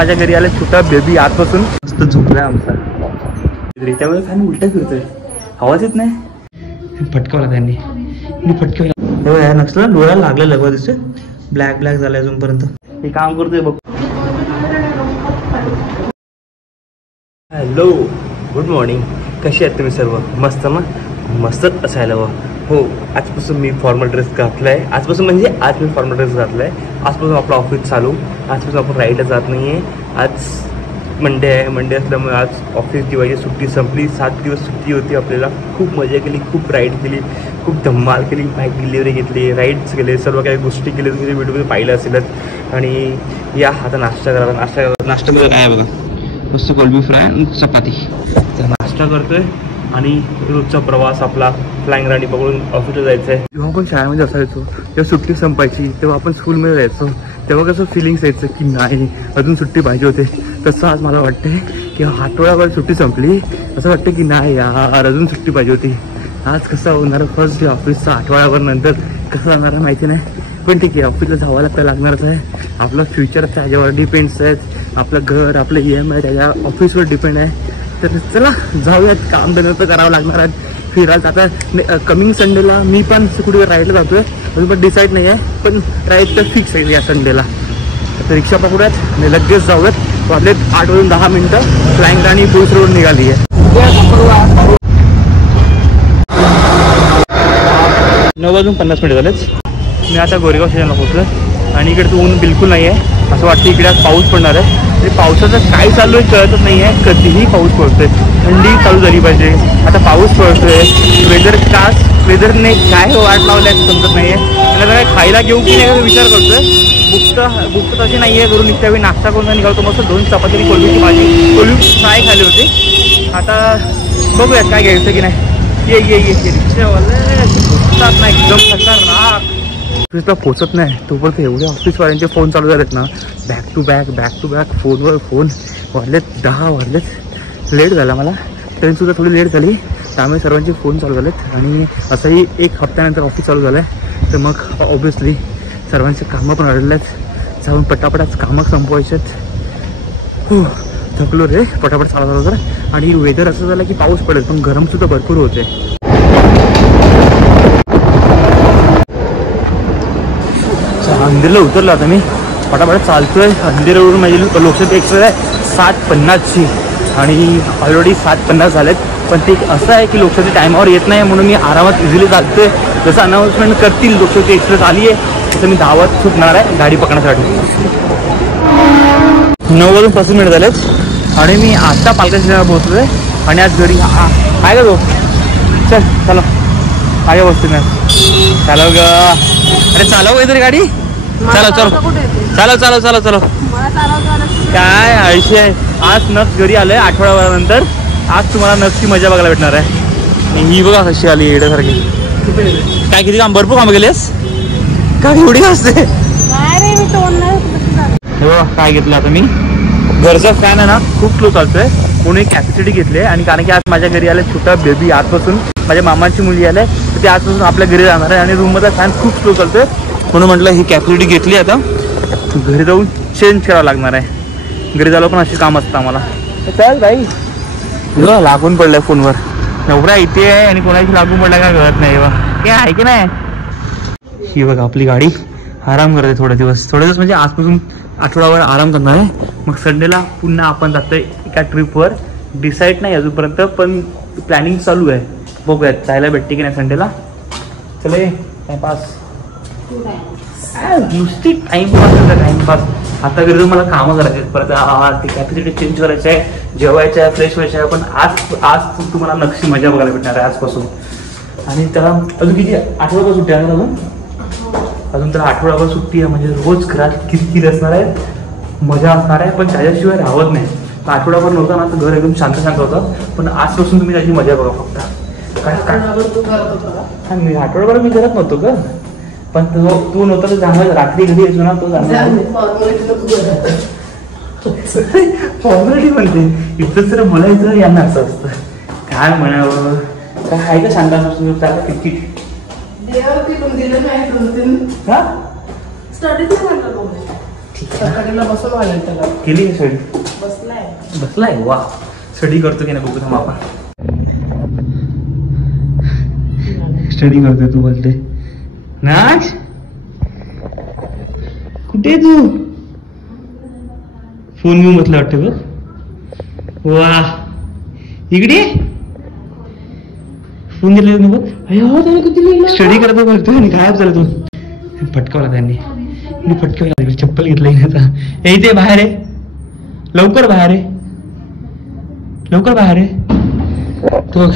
माझ्या घरी आले छोटा बेबी आजपासून मस्त झोपलाय आमचा. त्यावेळेस फॅन उलटा फिरतोय, आवाज येत नाही. फटकावला त्यांनी, मी फटकावला नसलं डोळ्याला लागलेलं बघ, दिसतोय ब्लॅक ब्लॅक झालाय अजूनपर्यंत. हे काम करतोय बघ. Hello, good morning. कसे आहेत तुम्ही सर्व? मस्त ना? मस्तच असायला हवं. हो, आजपासून मी फॉर्मल ड्रेस घातला आहे. आजपासून म्हणजे आज मी फॉर्मल ड्रेस घातला आहे. आजपासून आपलं ऑफिस चालू. आजपासून आपण राईडला जात नाही आहे. आज मंडे आहे. मंडे असल्यामुळे आज ऑफिस दिवाळीची सुट्टी संपली. 7 दिवस सुट्टी होती आपल्याला. खूप मजा केली, खूप राईड केली, खूप धम्माल केली. बाईक डिलिव्हरी घेतली, राईड्स केले, सर्व काही गोष्टी केल्या. तुम्ही व्हिडिओमध्ये पाहिलं असेलच. आणि या आता नाश्ता करा. नाश्त्यामध्ये काय आहे बघा, मस्त कोलबी फ्राय आणि चपाती. नाश्ता करतोय आणि रोजचा प्रवास आपला फ्लाइंग राणी पकडून ऑफिसला जायचं आहे. जेव्हा आपण शाळेमध्ये असायचो तेव्हा सुट्टी संपायची, तेव्हा आपण स्कूलमध्ये जायचो, तेव्हा कसं फिलिंग्स यायचं की नाही अजून सुट्टी पाहिजे होते. तसं आज मला वाटतंय की आठवड्याभर सुट्टी संपली, असं वाटतं की नाही यार अजून सुट्टी पाहिजे होती. आज कसं होणार फर्स्ट डे ऑफिसचा, आठवड्याभर नंतर कसं जाणार माहिती नाही, पण ठीक आहे ऑफिसला जावं लागणारच आहे. आपलं फ्युचर त्याच्यावर डिपेंड्स आहेत, आपलं घर, आपलं EMI त्याच्या ऑफिसवर डिपेंड आहे. तर चला जाऊयात, काम धंदा तर करावं लागणार आहे. फिरायला आता कमिंग संडेला मी पण कुठे राईडला जातो आहे, अजून पण डिसाईड नाही आहे, पण राईड तर फिक्स आहे या संडेला. तर रिक्षा पकडूयात आणि लगेच जाऊयात. वाजले 8 वाजून 10 मिनटं. फ्लाइंग राणी पुलिस रोड निघाली आहे. 9 वाजून 50 मिनिटं झालेच. मी आता गोरेगाव स्टेशनला पोहोचलो आणि इकडे ऊन बिलकुल नाही आहे. असं वाटतं इकडे आज पाऊस पडणार आहे. म्हणजे पावसाचं काय चालू आहे कळतच नाही आहे. कधीही पाऊस पडतोय, थंडी चालू झाली पाहिजे, आता पाऊस पडतोय. वेदरने काय वाट लावली आहे समजत नाही आहे. आणि आता काय खायला घेऊ की नाही विचार करतोय. बुक तशी नाही आहे, घरून निघत्यावेळी नाश्ता करून निघालतो. मस्त 2 चपाती कोलबीची भाजी, कोलबी फ्राय खाली होती. आता बघूयात काय घ्यायचं की नाही. ये रिक्षावाले पोचतात ना एकदम खतरनाक. ऑफिसला पोचत नाही तोपर्यंत एवढे ऑफिसवाल्यांचे फोन चालू झालेत ना, बॅक टू बॅक फोनवर फोन. वाजलेत 10 वाजलेत. लेट झाला मला, ट्रेनसुद्धा थोडी लेट झाली, त्यामुळे सर्वांचे फोन चालू झालेत. आणि असंही 1 हप्त्यानंतर ऑफिस चालू झालं आहे, तर मग ऑब्वियसली सर्वांचे कामं पण अडलेले आहेत. जाऊन पटापटाच कामं संपवायचे आहेत. थकलो रे, पटापट चालू झालं. आणि वेदर असं झालं की पाऊस पडेल, पण गरमसुद्धा भरपूर होते. अंधेरीला उतरलो आता मी, पटापट चालतोय. अंधेरीवरून माझी लोकशक्ती एक्सप्रेस आहे 7:50ची आणि ऑलरेडी 7:50 झालेत. पण ते असं आहे की लोकशक्ती टायमावर येत नाही, म्हणून मी आरामात इझिली चालतोय. जसं अनाऊन्समेंट करतील लोकशक्ती एक्सप्रेस आली आहे तसं मी 10 वाजता सुटणार आहे गाडी पकडण्यासाठी. 9 वाजून 35 मिनिट झालेत आणि मी आत्ता पालघर स्टेशनला पोहोचलो आहे. आणि आज घरी आहे का तो? चल आहे वस्तू मी चालव ग. अरे चालव काहीतरी गाडी. चलो काय आळशी आहे. आज नक्स घरी आलंय आठवड्याभरानंतर. आज तुम्हाला नक्सची मजा बघायला भेटणार आहे. ही बघा कशी आली येण्यासारखी. काय किती काम, भरपूर कामं केलीस काय एवढी असते? काय घेतलं आता मी, घरचा फॅन आहे ना खूप स्लो चालतोय, कोणी कॅपॅसिटी घेतली आहे. आणि कारण की आज माझ्या घरी आले छोटा बेबी, आजपासून माझ्या मामाची मुलगी आले, तर ते आजपासून आपल्या घरी जाणार आहे. आणि रूममधला फॅन खूप स्लो चालतोय, म्हणून म्हटलं ही कॅपॅसिटी घेतली. आता घरी जाऊन चेंज करावं लागणार आहे. घरी झालं पण अशी काम असतं आम्हाला. चल बाई, लागून पडलंय फोनवर. एवढा इथे आहे आणि कोणाची लागून पडलाय का कळत नाही. काय आहे की नाही. ही बघा आपली गाडी आराम करते थोडे दिवस म्हणजे आजपासून आठवड्यावर आराम करणार आहे. मग संडेला पुन्हा आपण जातोय एका ट्रिपवर. डिसाईड नाही अजूनपर्यंत, पण प्लॅनिंग चालू आहे. बघूयात जायला भेटते की नाही संडेला. चले टाइमपास, नुसती टाइमपास. आता घरी मला कामं करायचे, परत ती कॅपॅसिटी चेंज करायची आहे, जेवायचं आहे, फ्रेश व्हायचं आहे. पण आज तुम्हाला नक्षी मजा बघायला भेटणार आहे आजपासून. आणि त्याला अजून किती आठवड्याभर सुट्टी आहे अजून तर आठवड्याभर सुट्टी आहे. म्हणजे रोज घरात किरकिर असणार आहे, मजा असणार आहे, पण त्याच्याशिवाय राहत नाही. आठवड्याभर नव्हता ना तर घर एकदम शांत होतं, पण आजपासून तुम्ही त्याची मजा बघा फक्त. मी आठवड्याभर मी घरात नव्हतो ग, पण तू नव्हता तर जाणार. रात्री घरी यायचो ना, तो जाणार. फॉर्मॅलिटी म्हणते इथं तर बोलायचं यांना असं असतं. काय म्हणावं, काय आहे का सांगा त्याला तिकीट ठीक आहे. केली स्टडी? बसलाय वा. स्टडी करतो की नाही बघू थांब आपण. स्टडी करतोय तू बोलते नाच. कुठे तू? फोन घेऊन बसला वाटतं बघ. वा इकडे फोन दिले ना बघ. स्टडी करतो बोलतोय आणि गायब झाला तू. फटकावला त्यांनी फटकावला. चप्पल घेतलं आता. इथे बाहेर आहे. लवकर बाहेर आहे. लवकर बाहेर आहे. तो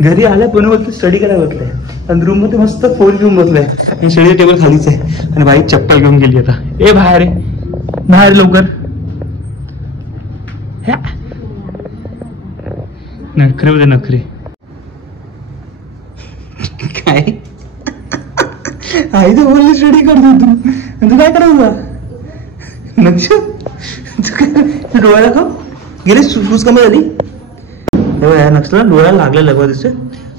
घरी आल्या पण बोलतो स्टडी करायला बसलाय आणि रूम मध्ये मस्त फोन घेऊन बसलाय. स्टडी टेबल खालीच आहे आणि बाई चप्पल घेऊन गेली आता. बाहेर आहे. बाहेर लवकर. नखरे होते नखरे. काय आई तर बोलली स्टडी करतो तू काय करायचं नक्ष डोळ्याला का गेले सूज कमी झाली. नक्षला डोळ्याला लागलेलं बघ दिसतोय.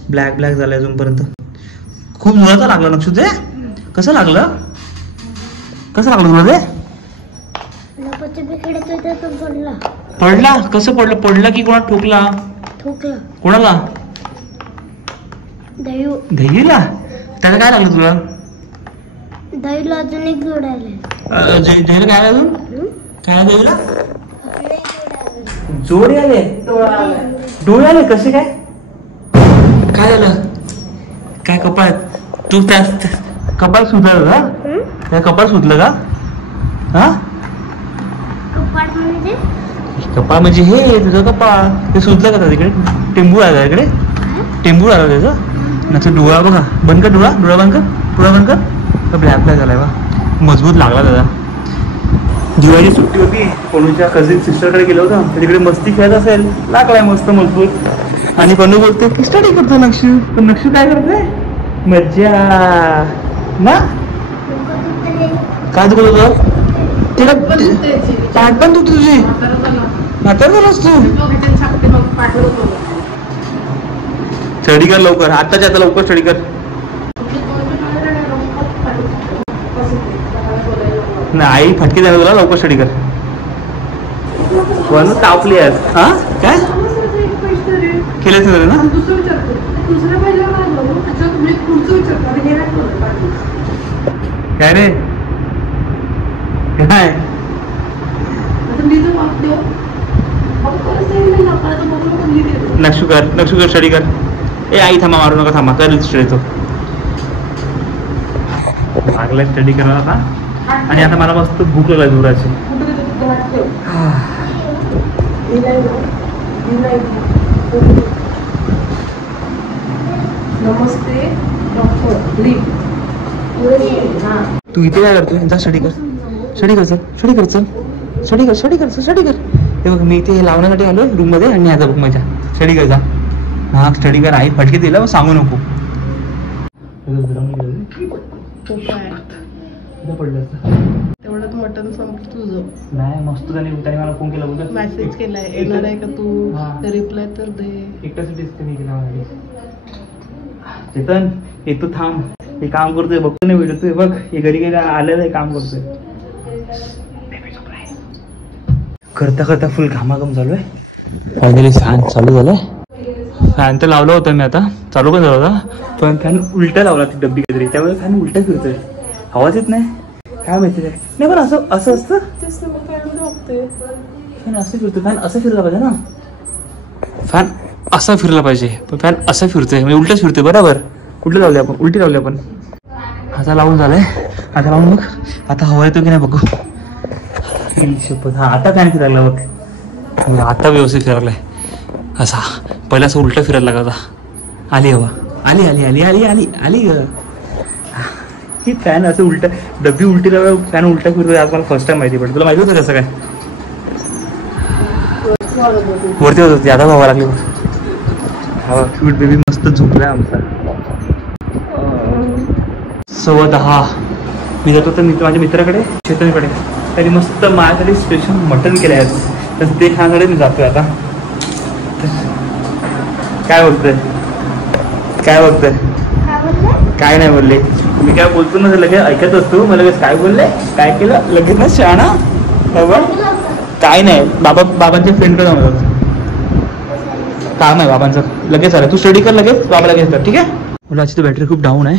ब्लॅक ब्लॅक झालाय अजूनपर्यंत. खूप जोराचा लागला नक्षू. ते कसं लागलं तुला ते? पडला. कसं पडलं? पडला की कोणा ठोकला? कोणाला? दहीला. त्याला काय लागलं तुला? दहीला अजून एक जोड आले. दहीला काय अजून काय? दहीला जोड आले. डोळे आले कसे काय? काय झालं? काय कपाळ? तू त्या कपाळ सुधरलं का? त्या कपाळ सुधलं का? हा कपाळ म्हणजे हे तुझं कपाळ ते सुधलं का? तिकडे टेंबू आला तिकडे. टेंबू आला त्याचा ना. डोळा बघा. बंद कर डोळा. डोळा बंद कर. डोळा बंद कर. ब्लॅक ब्लॅक झालाय बा. मजबूत लागला दादा. दिवाळीची सुट्टी होती. कोणूच्या कझिन सिस्टरकडे गेलो होता. तिकडे मस्ती खेळत असेल. लागलाय मस्त मजबूत. आणि कोणू बोलते की स्टडी करतो नक्षू. पण नक्षू काय करतोय? मज्जा ना. काय दुखत होतं? तिला पाठ पण दुखते तुझी. म्हातार झालास तू. स्टडी कर लवकर. आत्ताच्या आता लवकर स्टडी कर. नाही आई फटके द्यायला तुला. लवकर स्टडी कर. पण तापली आज. हा काय केलं ना? काय रे काय? नक्षू कर स्टडी कर. आई थांबा मारू नका. थांबा कर स्टडी. तो लागला स्टडी करायला आता. आणि आता मला मस्त भूक लागली जोराची. नमस्ते डॉक्टर. तू इथे काय करतोय? जा स्टडी कर. स्टडी कर. स्टडी कर. स्टडी कर. स्टडी कर. स्टडी कर. हे बघ मी इथे लावण्यासाठी आलोय रूम मध्ये. आणि आता बघ माझ्या स्टडी कर. जा. हा स्टडी कर. आई फटके दिला सांगू नको. तेवढंच मटन संपलं तुझं. नाही मस्त. त्याने मला फोन केला. मेसेज केलाय येणार आहे का तू? रिप्लाय तर दे. एकटासाठीच मी केला. चेतन येतो थांब. हे काम करतोय बघतो नाही व्हिडिओ. तू बघ हे घरी घरी आलेलं आहे काम करतोय. करता करता फुल घामाघाम चालू आहे. फायनली फॅन चालू झालाय. फॅन तर लावला होता मी आता. चालू पण झाला होता पण फॅन उलटा लावला ती डब्बी काहीतरी. त्यामुळे फॅन उलटा फिरतोय. आवाज येत नाही. काय माहिती नाही. पण असं असतं. फॅन असं फिरतो. फॅन असं फिरला पाहिजे ना. फॅन असा फिरला पाहिजे. पण फॅन असा फिरतोय म्हणजे उलटाच फिरतोय. बरोबर. कुठे लावले आपण? उलटी लावली आपण. आता लावून झालंय. आता लावून बघ. आता हवा येतो की नाही बघू. हा आता फॅन फिरायला बघ. आता व्यवस्थित फिरायलाय. असा पहिला असं उलटा फिरायला लागला होता. आली हवा. आली आली आली आली आली आली ग. ही फॅन असं उलटा डब्बी उलटी लावा. फॅन उलटा फिरतोय. आज मला फर्स्ट टाइम माहिती पडलं. तुला माहिती होतं कसं काय? वरती होत होती. आता हवा लागली. हवा क्यूट बेबी मस्त झोपलाय आमचा. 10:15 मी जातो तर माझ्या मित्राकडे चेतनकडे. त्यांनी मस्त माझ्यासाठी स्पेशल मटन केलं आहे. तर ते खाण्याकडे मी जातोय आता. काय बघतोय? काय बघतोय? काय नाही बोलले. मी काय बोलतो ना लगेच ऐकत असतो. मला लगेच काय बोलले काय केलं लगेच ना शहाणा. काय नाही बाबांच्या फ्रेंडकडे जाऊन होतात. काम आहे बाबांचं. लगेच आलं, तू स्टडी कर लगेच, बाबा लगेच कर. ठीक आहे. मला आजची बॅटरी खूप डाऊन आहे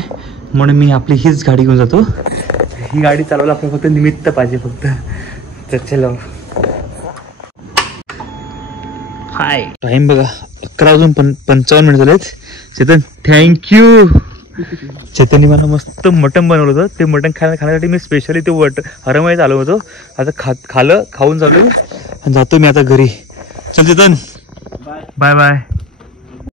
म्हणून मी आपली हीच गाडी घेऊन जातो. ही गाडी चालवायला आपल्याला फक्त निमित्त पाहिजे फक्त. तर चलो. हाय. टाइम बघा 11:55 झालेत. चेतन थँक्यू. चेतनने मला मस्त मटण बनवलं होतं. ते मटण खाण्यासाठी मी स्पेशली ते हरमळ्यात आलो होतो. आता खाऊन चालू आणि जातो मी आता घरी. चल चेतन, बाय बाय.